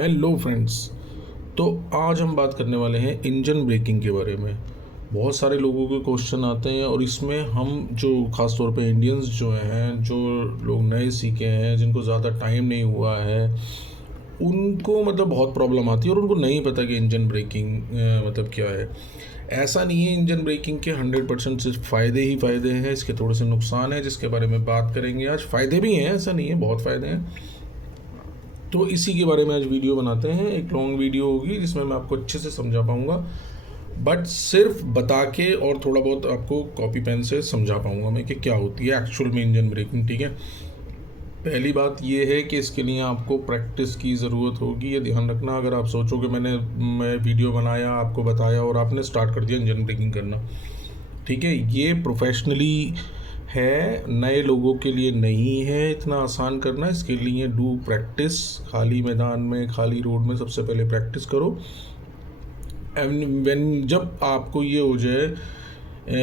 Hello friends. तो आज हम बात करने वाले हैं इंजन ब्रेकिंग के बारे में। बहुत सारे लोगों के क्वेश्चन आते हैं और इसमें हम जो ख़ास तौर पे इंडियंस जो हैं, जो लोग नए सीखे हैं, जिनको ज़्यादा टाइम नहीं हुआ है, उनको मतलब बहुत प्रॉब्लम आती है और उनको नहीं पता कि इंजन ब्रेकिंग मतलब क्या है। ऐसा नहीं है, इंजन ब्रेकिंग के 100% सिर्फ फ़ायदे ही फ़ायदे हैं, इसके थोड़े से नुकसान हैं जिसके बारे में बात करेंगे आज। फ़ायदे भी हैं, ऐसा नहीं है, बहुत फ़ायदे हैं। तो इसी के बारे में आज वीडियो बनाते हैं। एक लॉन्ग वीडियो होगी जिसमें मैं आपको अच्छे से समझा पाऊँगा, बट सिर्फ बता के और थोड़ा बहुत आपको कॉपी पेन से समझा पाऊँगा मैं कि क्या होती है एक्चुअल में इंजन ब्रेकिंग। ठीक है, पहली बात ये है कि इसके लिए आपको प्रैक्टिस की ज़रूरत होगी। ये ध्यान रखना, अगर आप सोचोगे मैं वीडियो बनाया, आपको बताया और आपने स्टार्ट कर दिया इंजन ब्रेकिंग करना, ठीक है, ये प्रोफेशनली है, नए लोगों के लिए नहीं है इतना आसान करना। इसके लिए डू प्रैक्टिस, खाली मैदान में, खाली रोड में सबसे पहले प्रैक्टिस करो। एंड व्हेन, जब आपको ये हो जाए,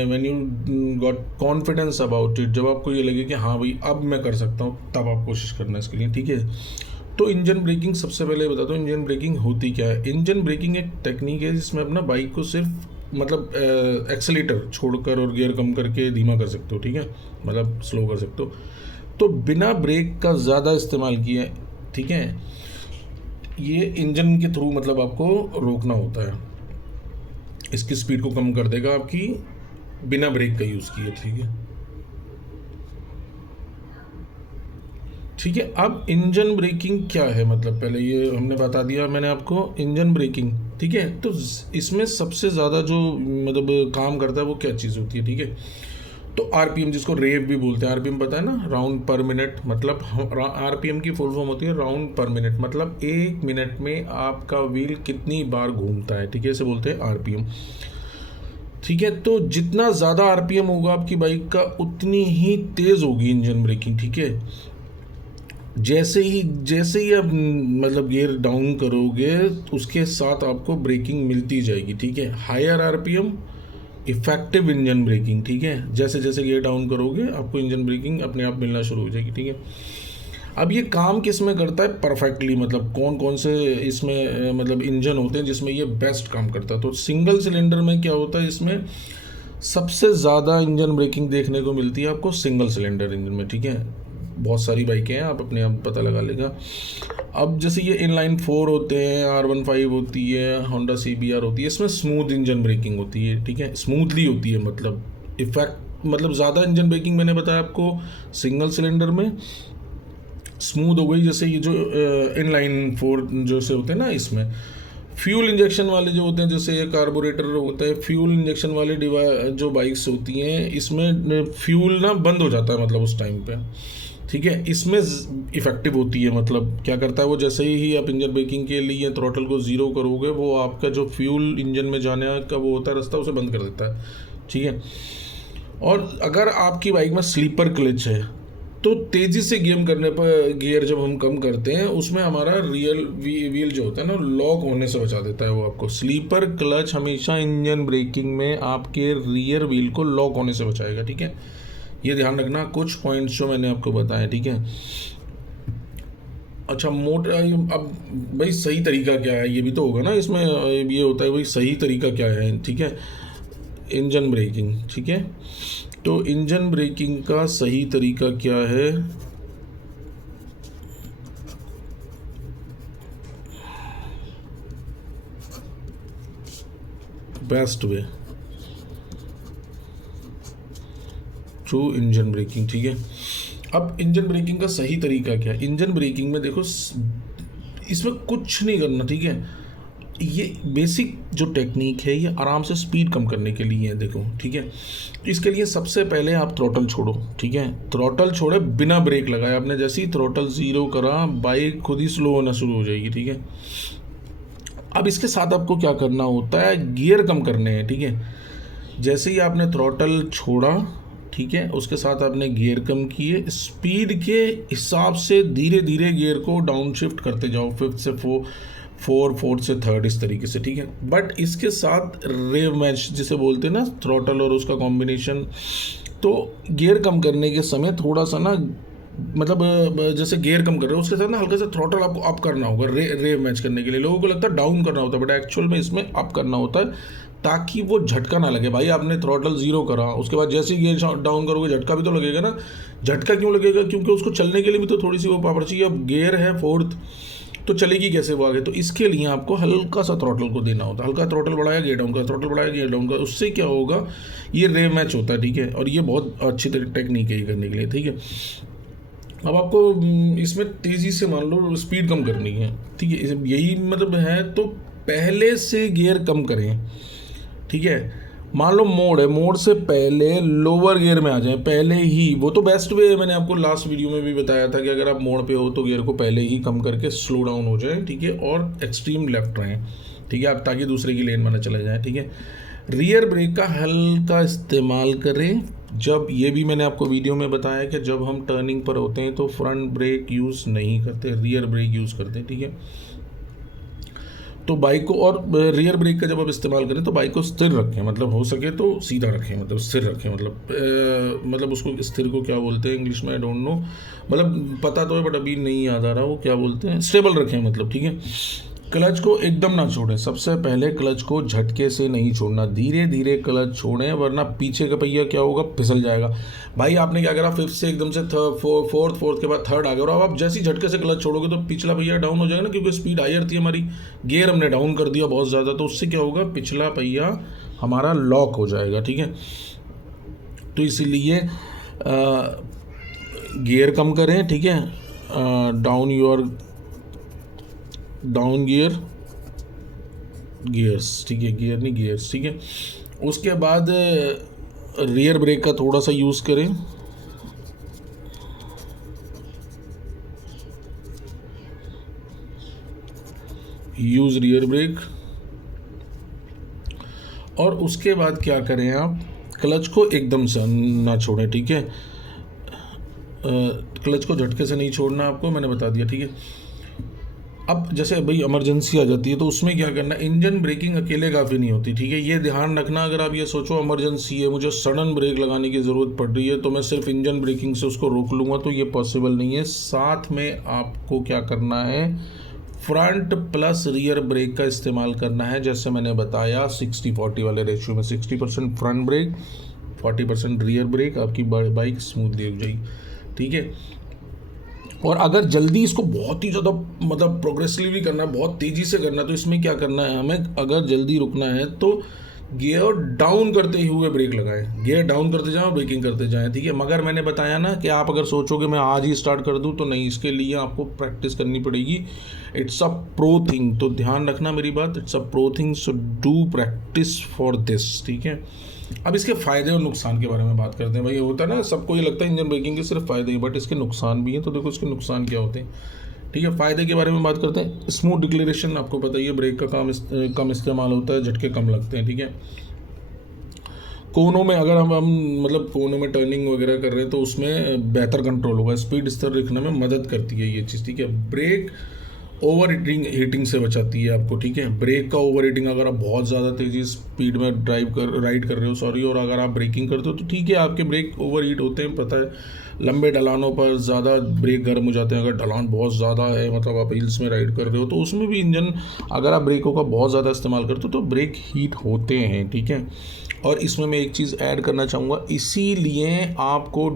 when you got confidence about it, जब आपको ये लगे कि हाँ भाई अब मैं कर सकता हूँ, तब आप कोशिश करना इसके लिए। ठीक है, तो इंजन ब्रेकिंग सबसे पहले बता दो इंजन ब्रेकिंग होती क्या है। इंजन ब्रेकिंग एक टेक्निक है जिसमें अपना बाइक को सिर्फ मतलब एक्सेलेटर छोड़कर और गियर कम करके धीमा कर सकते हो। ठीक है, मतलब स्लो कर सकते हो, तो बिना ब्रेक का ज़्यादा इस्तेमाल किया। ठीक है, ये इंजन के थ्रू मतलब आपको रोकना होता है, इसकी स्पीड को कम कर देगा आपकी, बिना ब्रेक का यूज़ किए। ठीक है, ठीक है। अब इंजन ब्रेकिंग क्या है, मतलब पहले ये हमने बता दिया मैंने आपको इंजन ब्रेकिंग। ठीक है, तो इसमें सबसे ज़्यादा जो मतलब काम करता है वो क्या चीज़ होती है। ठीक है, तो आरपीएम, जिसको रेव भी बोलते हैं, आरपीएम पता है ना, राउंड पर मिनट, मतलब आरपीएम की फुल फॉर्म होती है राउंड पर मिनट, मतलब एक मिनट में आपका व्हील कितनी बार घूमता है। ठीक है, इसे बोलते हैं आरपीएम। ठीक है, तो जितना ज़्यादा आरपीएम होगा आपकी बाइक का, उतनी ही तेज़ होगी इंजन ब्रेकिंग। ठीक है, जैसे ही आप मतलब गियर डाउन करोगे, उसके साथ आपको ब्रेकिंग मिलती जाएगी। ठीक है, higher RPM effective engine braking. ठीक है, जैसे जैसे गियर डाउन करोगे आपको इंजन ब्रेकिंग अपने आप मिलना शुरू हो जाएगी। ठीक है, अब ये काम किस में करता है परफेक्टली, मतलब कौन कौन से इसमें मतलब इंजन होते हैं जिसमें ये बेस्ट काम करता है। तो सिंगल सिलेंडर में क्या होता है, इसमें सबसे ज़्यादा इंजन ब्रेकिंग देखने को मिलती है आपको सिंगल सिलेंडर इंजन में। ठीक है, बहुत सारी बाइकें हैं, आप अपने आप पता लगा लेगा। अब जैसे ये इनलाइन 4 होते हैं, R15 होती है, होंडा CBR होती है, इसमें स्मूथ इंजन ब्रेकिंग होती है। ठीक है, स्मूथली होती है, मतलब इफेक्ट, मतलब ज़्यादा इंजन ब्रेकिंग मैंने बताया आपको सिंगल सिलेंडर में। स्मूथ हो गई जैसे ये जो इनलाइन 4 जो से होते हैं ना, इसमें फ्यूल इंजेक्शन वाले जो होते हैं, जैसे ये कार्बोरेटर होता है, फ्यूल इंजेक्शन वाले जो बाइक्स होती हैं, इसमें फ्यूल ना बंद हो जाता है मतलब उस टाइम पे। ठीक है, इसमें इफेक्टिव होती है, मतलब क्या करता है वो, जैसे ही आप इंजन ब्रेकिंग के लिए थ्रॉटल को ज़ीरो करोगे, वो आपका जो फ्यूल इंजन में जाने का वो होता है रास्ता, उसे बंद कर देता है। ठीक है, और अगर आपकी बाइक में स्लीपर क्लच है, तो तेज़ी से गेम करने पर गियर जब हम कम करते हैं, उसमें हमारा रियल व्हील जो होता है ना, लॉक होने से बचा देता है वो आपको। स्लीपर क्लच हमेशा इंजन ब्रेकिंग में आपके रियर व्हील को लॉक होने से बचाएगा। ठीक है, ये ध्यान रखना, कुछ पॉइंट्स जो मैंने आपको बताया। ठीक है, अच्छा मोटर, अब भाई सही तरीका क्या है, ये भी तो होगा ना इसमें, ये होता है भाई सही तरीका क्या है। ठीक है, इंजन ब्रेकिंग। ठीक है, तो इंजन ब्रेकिंग का सही तरीका क्या है, best way to engine braking. ठीक है, अब इंजन ब्रेकिंग का सही तरीका क्या है। इंजन ब्रेकिंग में देखो, इसमें कुछ नहीं करना। ठीक है, ये बेसिक जो टेक्निक है, ये आराम से स्पीड कम करने के लिए है। देखो, ठीक है, इसके लिए सबसे पहले आप थ्रॉटल छोड़ो। ठीक है, थ्रॉटल छोड़े बिना ब्रेक लगाए, आपने जैसे ही थ्रॉटल ज़ीरो करा, बाइक खुद ही स्लो होना शुरू हो जाएगी। ठीक है, अब इसके साथ आपको क्या करना होता है, गियर कम करने हैं। ठीक है, जैसे ही आपने थ्रॉटल छोड़ा, ठीक है, उसके साथ आपने गियर कम किए, स्पीड के हिसाब से धीरे धीरे गियर को डाउन शिफ्ट करते जाओ, 5th से 4, 4th से 3rd, इस तरीके से। ठीक है, बट इसके साथ रेव मैच जिसे बोलते हैं ना, थ्रॉटल और उसका कॉम्बिनेशन, तो गियर कम करने के समय थोड़ा सा ना मतलब जैसे गियर कम कर रहे हो उसके साथ ना हल्का सा थ्रॉटल आपको अप करना होगा रेव मैच करने के लिए। लोगों को लगता है डाउन करना होता है, बट एक्चुअल में इसमें अप करना होता है ताकि वो झटका ना लगे। भाई आपने थ्रॉटल जीरो करा, उसके बाद जैसे ही गियर डाउन करोगे झटका भी तो लगेगा ना। झटका क्यों लगेगा? क्योंकि उसको चलने के लिए भी तो थोड़ी सी वो पावर चाहिए। अब गियर है फोर्थ, तो चलेगी कैसे वो आगे? तो इसके लिए आपको हल्का सा थ्रॉटल को देना होता है। हल्का थ्रॉटल बढ़ाया गियर डाउन का, थ्रॉटल बढ़ाया गियर डाउन का, उससे क्या होगा, ये रेव मैच होता है, ठीक है। और ये बहुत अच्छी टेक्निक है ये करने के लिए, ठीक है। अब आपको इसमें तेज़ी से मान लो स्पीड कम करनी है, ठीक है, यही मतलब है। तो पहले से गियर कम करें, ठीक है। मान लो मोड है, मोड से पहले लोअर गियर में आ जाएं पहले ही। वो तो बेस्ट वे है, मैंने आपको लास्ट वीडियो में भी बताया था कि अगर आप मोड पे हो तो गियर को पहले ही कम करके स्लो डाउन हो जाए, ठीक है, और एक्सट्रीम लेफ्ट रहें, ठीक है, आप ताकि दूसरे की लेन में ना चले जाएँ, ठीक है। रियर ब्रेक का हल्का इस्तेमाल करें। जब ये भी मैंने आपको वीडियो में बताया कि जब हम टर्निंग पर होते हैं तो फ्रंट ब्रेक यूज़ नहीं करते, रियर ब्रेक यूज़ करते हैं, ठीक है। तो बाइक को, और रियर ब्रेक का जब आप इस्तेमाल करें तो बाइक को स्थिर रखें, मतलब हो सके तो सीधा रखें, मतलब स्थिर रखें, मतलब उसको स्थिर को क्या बोलते हैं इंग्लिश में, आई डोंट नो, मतलब पता तो है बट अभी नहीं याद आ रहा वो क्या बोलते हैं। स्टेबल रखें मतलब, ठीक है। क्लच को एकदम ना छोड़ें, सबसे पहले क्लच को झटके से नहीं छोड़ना, धीरे धीरे क्लच छोड़ें, वरना पीछे का पहिया क्या होगा, फिसल जाएगा। भाई आपने क्या करा, फिफ्थ से एकदम से फोर्थ के बाद थर्ड आ गया, और अब आप जैसे ही झटके से क्लच छोड़ोगे तो पिछला पहिया डाउन हो जाएगा ना, क्योंकि स्पीड हायर थी हमारी, गियर हमने डाउन कर दिया बहुत ज़्यादा, तो उससे क्या होगा, पिछला पहिया हमारा लॉक हो जाएगा, ठीक है। तो इसीलिए गियर कम करें, ठीक है, डाउन गियर्स, ठीक है, गियर नहीं गियर्स, ठीक है। उसके बाद रियर ब्रेक का थोड़ा सा यूज़ करें, यूज़ रियर ब्रेक। और उसके बाद क्या करें, आप क्लच को एकदम से ना छोड़ें, ठीक है। क्लच को झटके से नहीं छोड़ना आपको, मैंने बता दिया, ठीक है। अब जैसे भाई इमरजेंसी आ जाती है तो उसमें क्या करना, इंजन ब्रेकिंग अकेले काफ़ी नहीं होती, ठीक है, ये ध्यान रखना। अगर आप ये सोचो इमरजेंसी है, मुझे सडन ब्रेक लगाने की ज़रूरत पड़ रही है, तो मैं सिर्फ इंजन ब्रेकिंग से उसको रोक लूँगा, तो ये पॉसिबल नहीं है। साथ में आपको क्या करना है, फ्रंट प्लस रियर ब्रेक का इस्तेमाल करना है। जैसे मैंने बताया 60-40 वाले रेशियो में 60% फ्रंट ब्रेक, 40% रियर ब्रेक, आपकी बाइक स्मूथली हो जाएगी, ठीक है। और अगर जल्दी इसको बहुत ही ज़्यादा मतलब प्रोग्रेसिवली करना है, बहुत तेज़ी से करना है, तो इसमें क्या करना है हमें, अगर जल्दी रुकना है तो गियर डाउन करते हुए ब्रेक लगाएं, गियर डाउन करते जाएं और ब्रेकिंग करते जाएं, ठीक है। मगर मैंने बताया ना कि आप अगर सोचोगे मैं आज ही स्टार्ट कर दूं, तो नहीं, इसके लिए आपको प्रैक्टिस करनी पड़ेगी। इट्स अ प्रो थिंग, तो ध्यान रखना मेरी बात, it's a pro thing, so do practice for this, ठीक है। अब इसके फ़ायदे और नुकसान के बारे में बात करते हैं। भाई होता है ना, सबको ये लगता है इंजन ब्रेकिंग के सिर्फ फ़ायदे ही, बट इसके नुकसान भी हैं, तो देखो इसके नुकसान क्या होते हैं, ठीक है। फ़ायदे के बारे में बात करते हैं। स्मूथ डिक्लेरेशन, आपको पता ही है ब्रेक का कम इस्तेमाल होता है, झटके कम लगते हैं, ठीक है। कोनों में अगर हम मतलब कोनों में टर्निंग वगैरह कर रहे हैं तो उसमें बेहतर कंट्रोल होगा, स्पीड स्थिर रखने में मदद करती है ये चीज़, ठीक है। ब्रेक ओवर हीटिंग से बचाती है आपको, ठीक है। ब्रेक का ओवर हीटिंग, अगर आप बहुत ज़्यादा तेज़ी स्पीड में राइड कर रहे हो, सॉरी, और अगर आप ब्रेकिंग करते हो तो ठीक है, आपके ब्रेक ओवर हीट होते हैं, पता है। लंबे ढलानों पर ज़्यादा ब्रेक गर्म हो जाते हैं, अगर ढलान बहुत ज़्यादा है, मतलब आप हिल्स में राइड कर रहे हो, तो उसमें भी इंजन, अगर आप ब्रेकों का बहुत ज़्यादा इस्तेमाल करते हो तो ब्रेक हीट होते हैं, ठीक है। और इसमें मैं एक चीज़ ऐड करना चाहूँगा, इसीलिए आपको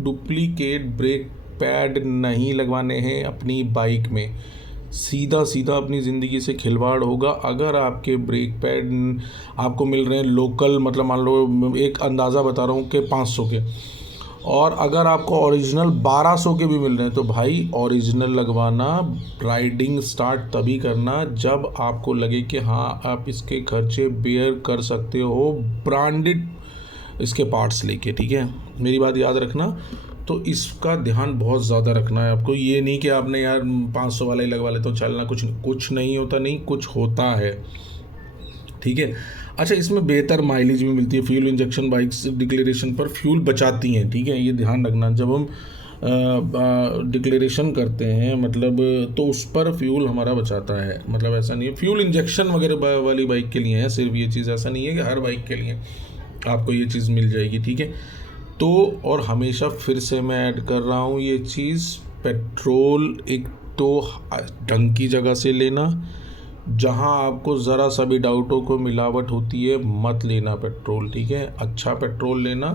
डुप्लीकेट ब्रेक पैड नहीं लगवाने हैं अपनी बाइक में। सीधा सीधा अपनी ज़िंदगी से खिलवाड़ होगा अगर आपके ब्रेक पैड आपको मिल रहे हैं लोकल, मतलब मान लो एक अंदाज़ा बता रहा हूँ कि 500 के, और अगर आपको ओरिजिनल 1200 के भी मिल रहे हैं, तो भाई ओरिजिनल लगवाना, राइडिंग स्टार्ट तभी करना जब आपको लगे कि हाँ आप इसके खर्चे बेयर कर सकते हो, ब्रांडेड इसके पार्ट्स लेके, ठीक है, मेरी बात याद रखना। तो इसका ध्यान बहुत ज़्यादा रखना है आपको, ये नहीं कि आपने यार 500 वाला ही लगवा लेते हो चलना, कुछ नहीं होता, नहीं कुछ होता है, ठीक है। अच्छा, इसमें बेहतर माइलेज भी मिलती है, फ्यूल इंजेक्शन बाइक्स डिक्लेरेशन पर फ्यूल बचाती हैं, ठीक है, ये ध्यान रखना। जब हम डिक्लेरेशन करते हैं मतलब, तो उस पर फ्यूल हमारा बचाता है, मतलब ऐसा नहीं है फ्यूल इंजेक्शन वगैरह वाली बाइक के लिए है सिर्फ ये चीज़, ऐसा नहीं है कि हर बाइक के लिए आपको ये चीज़ मिल जाएगी, ठीक है। तो और हमेशा फिर से मैं ऐड कर रहा हूँ ये चीज़, पेट्रोल एक तो ढंग की जगह से लेना, जहाँ आपको ज़रा सा भी डाउट हो कोई मिलावट होती है मत लेना पेट्रोल, ठीक है। अच्छा पेट्रोल लेना,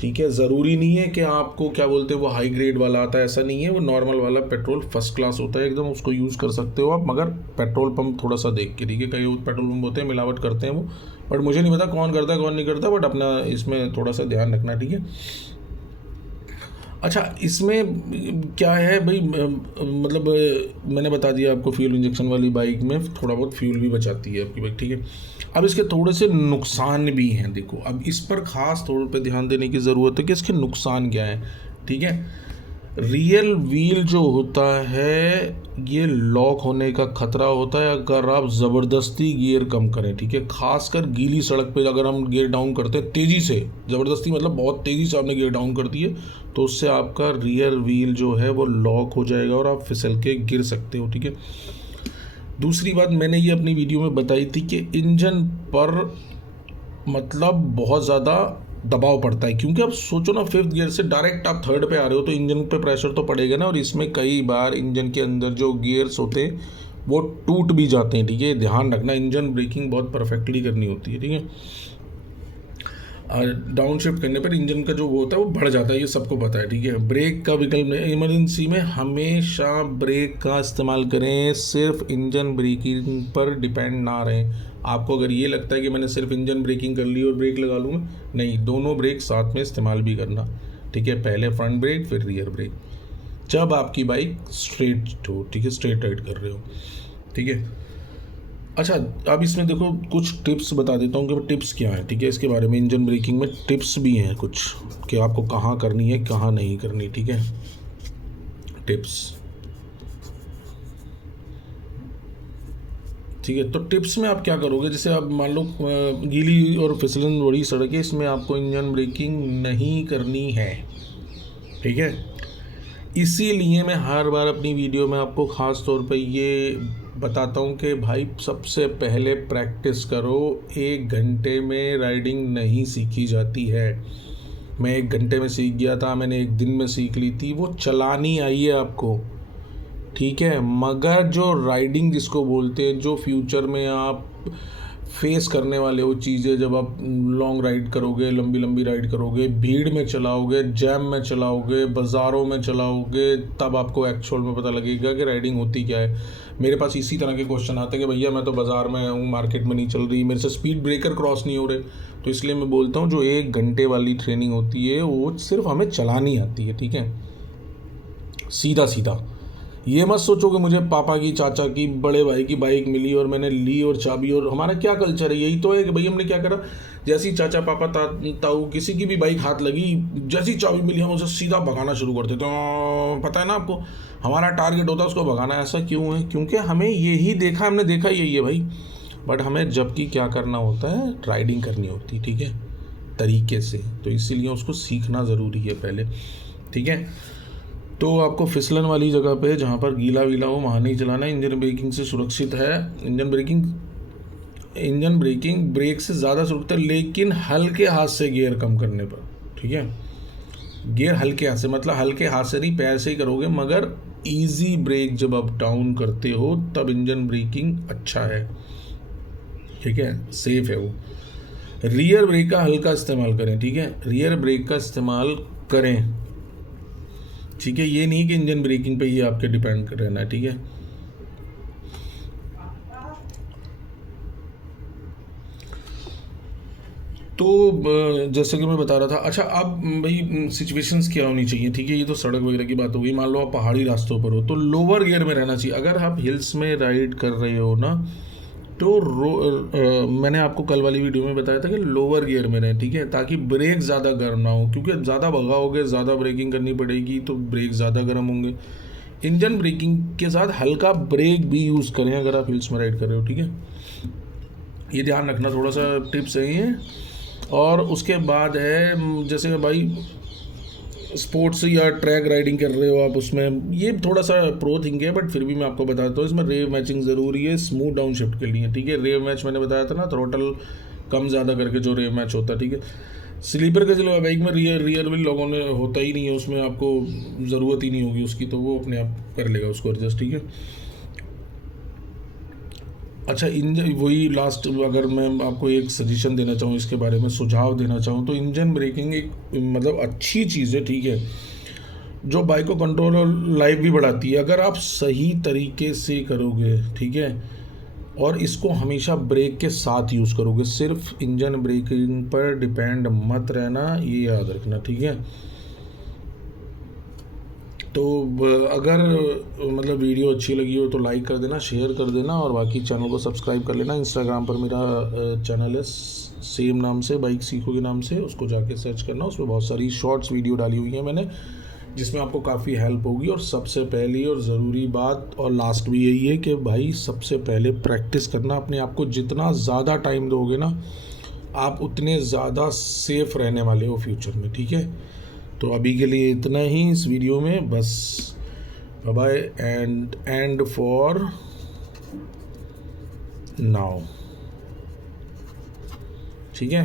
ठीक है। ज़रूरी नहीं है कि आपको क्या बोलते हैं वो हाई ग्रेड वाला आता है, ऐसा नहीं है। वो नॉर्मल वाला पेट्रोल फर्स्ट क्लास होता है एकदम, उसको यूज़ कर सकते हो आप, मगर पेट्रोल पंप थोड़ा सा देख के, ठीक है। कई पेट्रोल पंप होते हैं मिलावट करते हैं वो, बट मुझे नहीं पता कौन करता है कौन नहीं करता, बट अपना इसमें थोड़ा सा ध्यान रखना, ठीक है। अच्छा, इसमें क्या है भाई, मतलब मैंने बता दिया आपको, फ्यूल इंजेक्शन वाली बाइक में थोड़ा बहुत फ्यूल भी बचाती है आपकी बाइक, ठीक है। अब इसके थोड़े से नुकसान भी हैं, देखो अब इस पर ख़ास तौर पे ध्यान देने की ज़रूरत है कि इसके नुकसान क्या है, ठीक है। रियल व्हील जो होता है ये लॉक होने का खतरा होता है अगर आप ज़बरदस्ती गियर कम करें, ठीक है। खासकर गीली सड़क पे अगर हम गियर डाउन करते हैं तेज़ी से, ज़बरदस्ती मतलब बहुत तेज़ी से आपने गियर डाउन कर दिए, तो उससे आपका रियर व्हील जो है वो लॉक हो जाएगा और आप फिसल के गिर सकते हो, ठीक है। दूसरी बात मैंने ये अपनी वीडियो में बताई थी कि इंजन पर मतलब बहुत ज़्यादा दबाव पड़ता है, क्योंकि आप सोचो ना, 5th गियर से डायरेक्ट आप 3rd पे आ रहे हो तो इंजन पे प्रेशर तो पड़ेगा ना, और इसमें कई बार इंजन के अंदर जो गियर्स होते हैं वो टूट भी जाते हैं, ठीक है। ध्यान रखना, इंजन ब्रेकिंग बहुत परफेक्टली करनी होती है, ठीक है। डाउन शिफ्ट करने पर इंजन का जो वो होता है वो बढ़ जाता है, ये सबको पता है, ठीक है। ब्रेक का विकल्प नहीं, इमरजेंसी में हमेशा ब्रेक का इस्तेमाल करें, सिर्फ इंजन ब्रेकिंग पर डिपेंड ना रहें। आपको अगर ये लगता है कि मैंने सिर्फ इंजन ब्रेकिंग कर ली और ब्रेक लगा लूँगा, नहीं, दोनों ब्रेक साथ में इस्तेमाल भी करना, ठीक है। पहले फ्रंट ब्रेक फिर रियर ब्रेक, जब आपकी बाइक स्ट्रेट हो, ठीक है, स्ट्रेट राइड कर रहे हो, ठीक है। अच्छा, अब इसमें देखो कुछ टिप्स बता देता हूँ कि टिप्स क्या है, ठीक है। इसके बारे में इंजन ब्रेकिंग में टिप्स भी हैं कुछ, कि आपको कहाँ करनी है कहाँ नहीं करनी, ठीक है। टिप्स, ठीक है। तो टिप्स में आप क्या करोगे, जैसे आप मान लो गीली और फिसलन बड़ी सड़क है, इसमें आपको इंजन ब्रेकिंग नहीं करनी है, ठीक है। इसीलिए मैं हर बार अपनी वीडियो में आपको ख़ास तौर पे ये बताता हूँ कि भाई सबसे पहले प्रैक्टिस करो। 1 घंटे में राइडिंग नहीं सीखी जाती है। मैं 1 घंटे में सीख गया था, मैंने 1 दिन में सीख ली थी, वो चलानी आई है आपको, ठीक है। मगर जो राइडिंग जिसको बोलते हैं, जो फ्यूचर में आप फेस करने वाले वो चीज़ें, जब आप लॉन्ग राइड करोगे, लंबी लंबी राइड करोगे, भीड़ में चलाओगे, जैम में चलाओगे, बाज़ारों में चलाओगे, तब आपको एक्चुअल में पता लगेगा कि राइडिंग होती क्या है। मेरे पास इसी तरह के क्वेश्चन आते हैं कि भैया मैं तो बाज़ार में हूँ, मार्केट में नहीं चल रही, मेरे से स्पीड ब्रेकर क्रॉस नहीं हो रहे। तो इसलिए मैं बोलता हूँ जो 1 घंटे वाली ट्रेनिंग होती है वो सिर्फ हमें चलानी आती है, ठीक है। सीधा सीधा ये मत सोचो कि मुझे पापा की, चाचा की, बड़े भाई की बाइक मिली और मैंने ली और चाबी, और हमारा क्या कल्चर है, यही तो है कि भाई हमने क्या करा, जैसी चाचा पापा ताऊ किसी की भी बाइक हाथ लगी, जैसी चाबी मिली हम उसे सीधा भगाना शुरू करते। तो पता है ना आपको, हमारा टारगेट होता है उसको भगाना। ऐसा क्यों है? क्योंकि हमें यही देखा, हमने देखा यही है भाई। बट हमें जबकि क्या करना होता है, राइडिंग करनी होती है, ठीक है, तरीके से। तो इसीलिए उसको सीखना ज़रूरी है पहले, ठीक है। तो आपको फिसलन वाली जगह पे जहाँ पर गीला वीला हो वहाँ नहीं चलाना है। इंजन ब्रेकिंग से सुरक्षित है। इंजन ब्रेकिंग ब्रेक से ज़्यादा सुरक्षित है, लेकिन हल्के हाथ से गियर कम करने पर, ठीक है। गियर हल्के हाथ से मतलब हल्के हाथ से नहीं, पैर से ही करोगे, मगर इजी ब्रेक जब आप डाउन करते हो तब इंजन ब्रेकिंग अच्छा है, ठीक है, सेफ है वो। रियर ब्रेक का हल्का इस्तेमाल करें, ठीक है, रियर ब्रेक का इस्तेमाल करें, ठीक है। ये नहीं कि इंजन ब्रेकिंग पे ये आपके डिपेंड कर रहना है, ठीक है। तो जैसे कि मैं बता रहा था, अच्छा अब भाई सिचुएशंस क्या होनी चाहिए, ठीक है। ये तो सड़क वगैरह की बात हो गई। मान लो आप पहाड़ी रास्तों पर हो तो लोअर गियर में रहना चाहिए। अगर आप हिल्स में राइड कर रहे हो ना, तो मैंने आपको कल वाली वीडियो में बताया था कि लोअर गियर में रहें, ठीक है, ताकि ब्रेक ज़्यादा गर्म ना हो, क्योंकि ज़्यादा भगाओगे, ज़्यादा ब्रेकिंग करनी पड़ेगी तो ब्रेक ज़्यादा गर्म होंगे। इंजन ब्रेकिंग के साथ हल्का ब्रेक भी यूज़ करें अगर आप हिल्स में राइड कर रहे हो, ठीक है। ये ध्यान रखना, थोड़ा सा टिप्स है ये। और उसके बाद है, जैसे भाई स्पोर्ट्स या ट्रैक राइडिंग कर रहे हो आप, उसमें ये थोड़ा सा प्रो थिंग है, बट फिर भी मैं आपको बताता हूँ, इसमें रेव मैचिंग ज़रूरी है स्मूथ डाउन शिफ्ट के लिए, ठीक है। रेव मैच मैंने बताया था ना, थ्रोटल कम ज़्यादा करके जो रेव मैच होता है, ठीक है। स्लीपर का चलो बाइक में रियर व्हील लोगों ने होता ही नहीं है, उसमें आपको ज़रूरत ही नहीं होगी उसकी, तो वो अपने आप कर लेगा उसको एडजस्ट, ठीक है। अच्छा, इंजन वही लास्ट, अगर मैं आपको एक सजेशन देना चाहूँ इसके बारे में, सुझाव देना चाहूँ, तो इंजन ब्रेकिंग एक मतलब अच्छी चीज़ है, ठीक है, जो बाइक को कंट्रोल और लाइफ भी बढ़ाती है अगर आप सही तरीके से करोगे, ठीक है। और इसको हमेशा ब्रेक के साथ यूज़ करोगे, सिर्फ इंजन ब्रेकिंग पर डिपेंड मत रहना, ये याद रखना, ठीक है। तो अगर मतलब वीडियो अच्छी लगी हो तो लाइक कर देना, शेयर कर देना, और बाकी चैनल को सब्सक्राइब कर लेना। इंस्टाग्राम पर मेरा चैनल है सेम नाम से, बाइक सीखो के नाम से, उसको जाके सर्च करना, उसमें बहुत सारी शॉर्ट्स वीडियो डाली हुई हैं मैंने, जिसमें आपको काफ़ी हेल्प होगी। और सबसे पहली और ज़रूरी बात और लास्ट भी यही है कि भाई सबसे पहले प्रैक्टिस करना अपने आप को, जितना ज़्यादा टाइम दोगे ना आप उतने ज़्यादा सेफ रहने वाले हो फ्यूचर में, ठीक है। तो अभी के लिए इतना ही इस वीडियो में, बस बाय एंड फॉर नाउ, ठीक है।